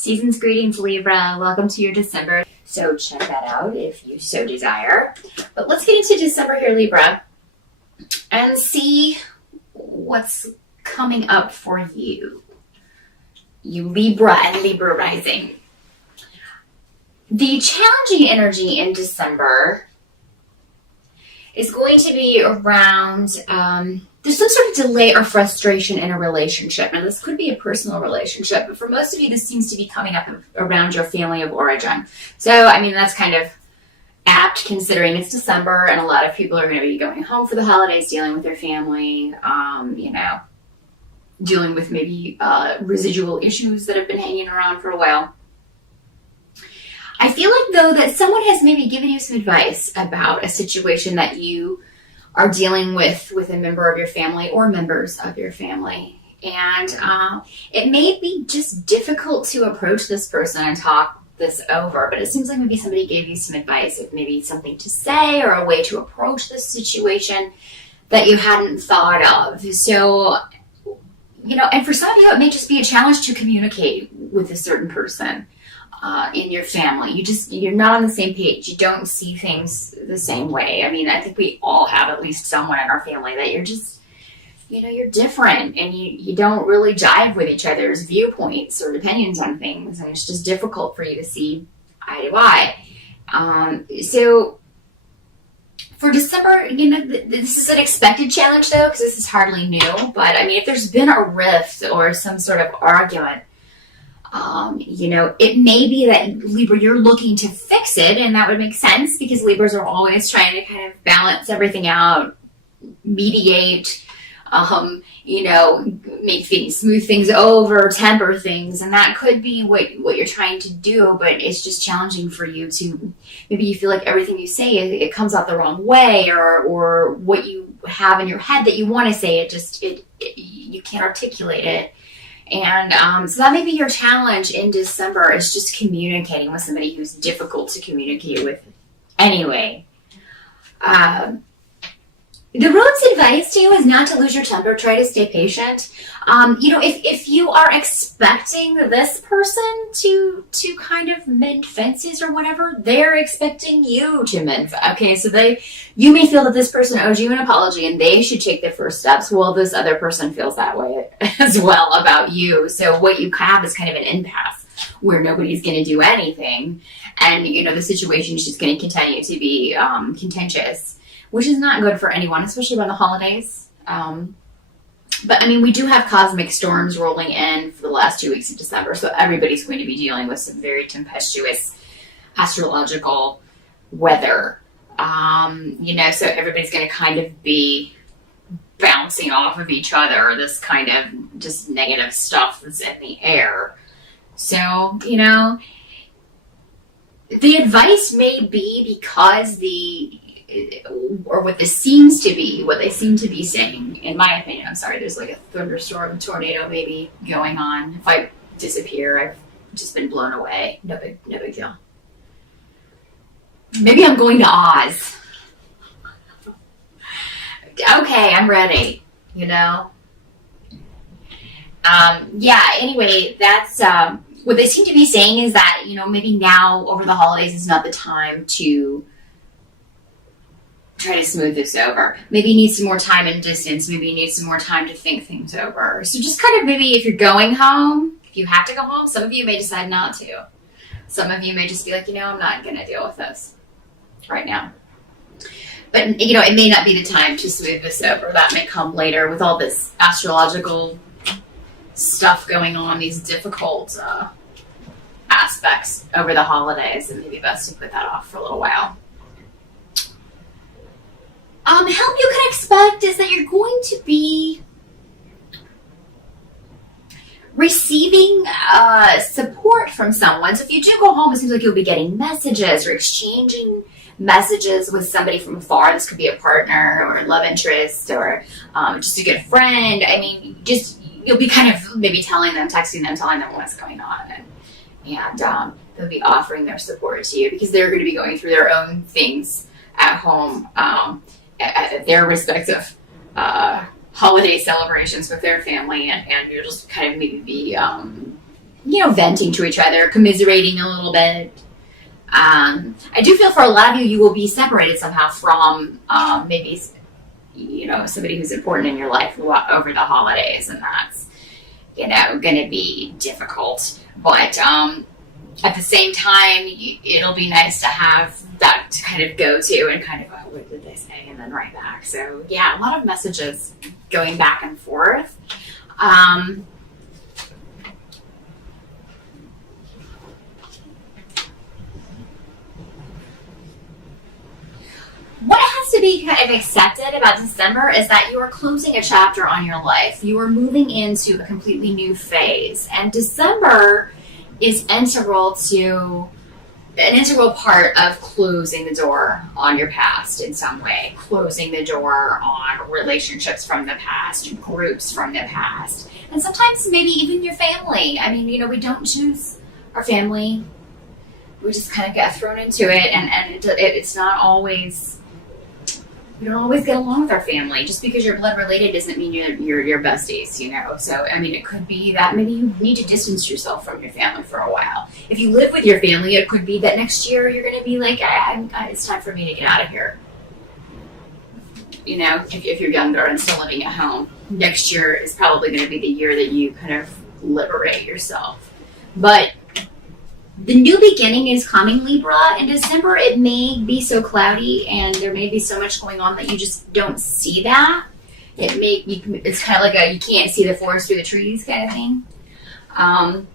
Season's greetings, Libra. Welcome to your December. So check that out if you so desire. But let's get into December here, Libra, and see what's coming up for you. You Libra and Libra rising. The challenging energy in December is going to be around there's some sort of delay or frustration in a relationship. Now, this could be a personal relationship, but for most of you, this seems to be coming up around your family of origin. So, I mean, that's kind of apt considering it's December and a lot of people are going to be going home for the holidays, dealing with their family, dealing with maybe residual issues that have been hanging around for a while. I feel like, though, that someone has maybe given you some advice about a situation that you are dealing with a member of your family or members of your family. And it may be just difficult to approach this person and talk this over, but it seems like maybe somebody gave you some advice of maybe something to say or a way to approach this situation that you hadn't thought of. So, and for some of you, it may just be a challenge to communicate with a certain person in your family. You're not on the same page. You don't see things the same way. I mean, I think we all have at least someone in our family that you're just, you're different and you don't really jive with each other's viewpoints or opinions on things. And it's just difficult for you to see eye to eye. So for December, this is an expected challenge though, because this is hardly new. But I mean, if there's been a rift or some sort of argument, it may be that Libra, you're looking to fix it, and that would make sense because Libras are always trying to kind of balance everything out, mediate, make things, smooth things over, temper things, and that could be what you're trying to do, but it's just challenging for you to, maybe you feel like everything you say, it comes out the wrong way, or what you have in your head that you want to say, you can't articulate it. And so that may be your challenge in December, is just communicating with somebody who's difficult to communicate with anyway. The road's advice to you is not to lose your temper. Try to stay patient. If you are expecting this person to kind of mend fences or whatever, they're expecting you to mend. Okay, so you may feel that this person owes you an apology and they should take the first steps. Well, this other person feels that way as well about you. So what you have is kind of an impasse where nobody's going to do anything, and the situation is just going to continue to be contentious, which is not good for anyone, especially around the holidays. But I mean, we do have cosmic storms rolling in for the last 2 weeks of December, so everybody's going to be dealing with some very tempestuous astrological weather. So everybody's going to kind of be bouncing off of each other, this kind of just negative stuff that's in the air. So, the advice may be because what they seem to be saying, in my opinion, I'm sorry, there's like a thunderstorm, tornado maybe going on. If I disappear, I've just been blown away. No big deal. Maybe I'm going to Oz. Okay, I'm ready, anyway, that's, what they seem to be saying is that, maybe now over the holidays is not the time to try to smooth this over. Maybe you need some more time and distance. Maybe you need some more time to think things over. So just kind of maybe if you're going home, if you have to go home, some of you may decide not to. Some of you may just be like, I'm not going to deal with this right now. But, it may not be the time to smooth this over. That may come later with all this astrological stuff going on, these difficult aspects over the holidays, and maybe best to put that off for a little while. Help you can expect is that you're going to be receiving support from someone. So if you do go home, it seems like you'll be getting messages or exchanging messages with somebody from afar. This could be a partner or a love interest or just a good friend. I mean, you'll be kind of maybe texting them, telling them what's going on. And they'll be offering their support to you because they're going to be going through their own things at home. At their respective holiday celebrations with their family, and you'll just kind of maybe be venting to each other, commiserating a little bit. I do feel for a lot of you, you will be separated somehow from maybe, somebody who's important in your life over the holidays, and that's, going to be difficult. But at the same time, it'll be nice to have that to kind of go to and kind of, what did they say? And then right back. So yeah, a lot of messages going back and forth. What has to be kind of accepted about December is that you are closing a chapter on your life. You are moving into a completely new phase. And December is an integral part of closing the door on your past in some way, closing the door on relationships from the past, groups from the past, and sometimes maybe even your family. I mean, we don't choose our family. We just kind of get thrown into it, and it's not always... We don't always get along with our family. Just because you're blood related doesn't mean you're besties, So, I mean, it could be that maybe you need to distance yourself from your family for a while. If you live with your family, it could be that next year you're going to be like, it's time for me to get out of here. If you're younger and still living at home, next year is probably going to be the year that you kind of liberate yourself. But the new beginning is coming, Libra. In December, it may be so cloudy and there may be so much going on that you just don't see that. It's kind of like you can't see the forest through the trees kind of thing.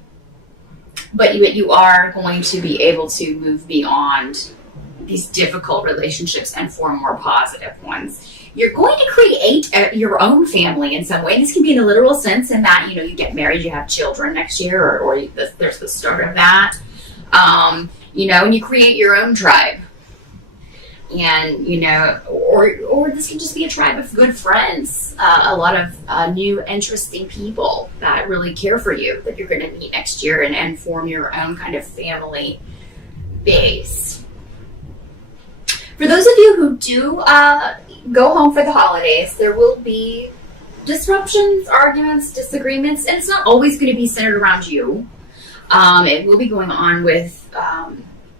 But you are going to be able to move beyond these difficult relationships and form more positive ones. You're going to create your own family in some way. This can be in a literal sense in that, you get married, you have children next year, or there's the start of that. And you create your own tribe. And, or this can just be a tribe of good friends, a lot of new interesting people that really care for you that you're going to meet next year and form your own kind of family base. For those of you who do go home for the holidays, there will be disruptions, arguments, disagreements, and it's not always going to be centered around you. It will be going on with,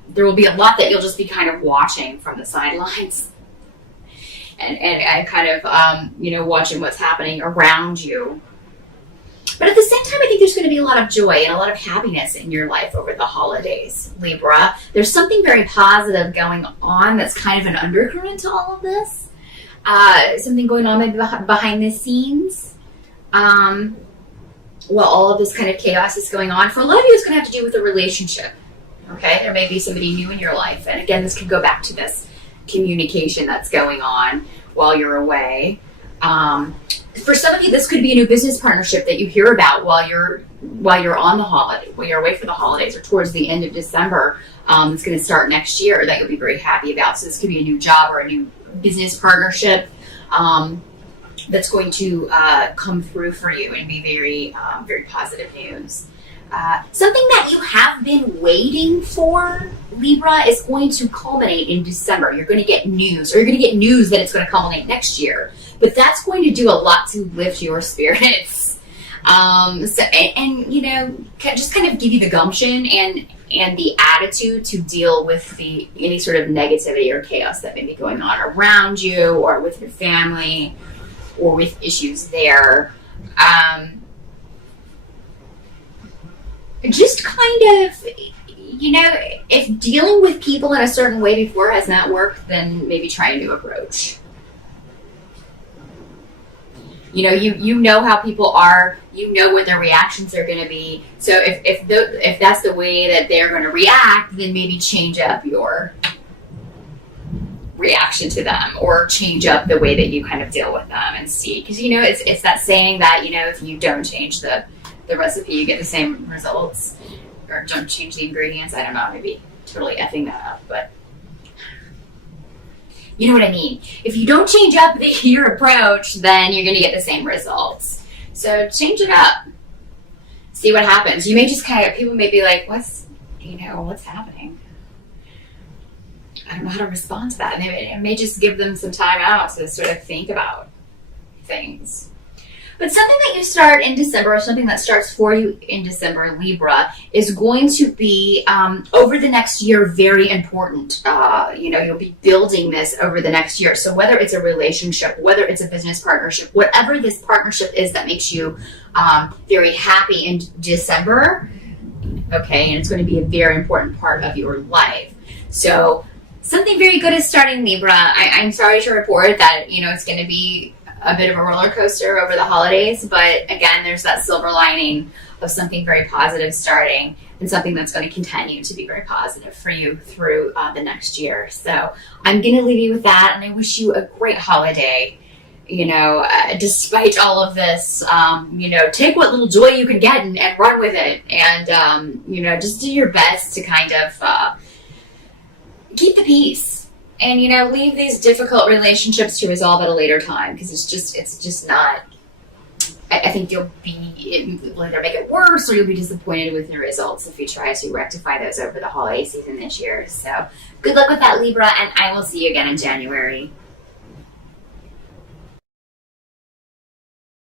there will be a lot that you'll just be kind of watching from the sidelines and kind of, watching what's happening around you. But at the same time, I think there's going to be a lot of joy and a lot of happiness in your life over the holidays, Libra. There's something very positive going on that's kind of an undercurrent to all of this. Something going on maybe behind the scenes. While all of this kind of chaos is going on. For a lot of you, it's going to have to do with a relationship. Okay? There may be somebody new in your life. And again, this could go back to this communication that's going on while you're away. For some of you, this could be a new business partnership that you hear about while you're on the holiday, while you're away for the holidays or towards the end of December. It's going to start next year that you'll be very happy about. So this could be a new job or a new business partnership that's going to come through for you and be very, very positive news. Something that you have been waiting for, Libra, is going to culminate in December. You're going to get news, or you're going to get news that it's going to culminate next year. But that's going to do a lot to lift your spirits. Just kind of give you the gumption and the attitude to deal with any sort of negativity or chaos that may be going on around you or with your family or with issues there. Just kind of, if dealing with people in a certain way before has not worked, then maybe try a new approach. You know how people are, what their reactions are going to be. So if that's the way that they're going to react, then maybe change up your reaction to them or change up the way that you kind of deal with them and see. Because, it's that saying that, if you don't change the recipe, you get the same results. Or don't change the ingredients. I don't know, maybe totally effing that up, but you know what I mean. If you don't change up your approach, then you're going to get the same results. So change it up. See what happens. You may just people may be like, what's happening? I don't know how to respond to that. And it may just give them some time out to sort of think about things. But something that you start in December, or something that starts for you in December, Libra, is going to be, over the next year, very important. You'll be building this over the next year. So whether it's a relationship, whether it's a business partnership, whatever this partnership is that makes you very happy in December, okay, and it's going to be a very important part of your life. So something very good is starting, Libra. I'm sorry to report that, it's going to be a bit of a roller coaster over the holidays, but again, there's that silver lining of something very positive starting, and something that's going to continue to be very positive for you through the next year. So I'm going to leave you with that, and I wish you a great holiday. Despite all of this, take what little joy you can get and run with it, and just do your best to kind of keep the peace. And, leave these difficult relationships to resolve at a later time, because it's just not, I think you'll either make it worse, or you'll be disappointed with your results if you try to rectify those over the holiday season this year. So good luck with that, Libra, and I will see you again in January.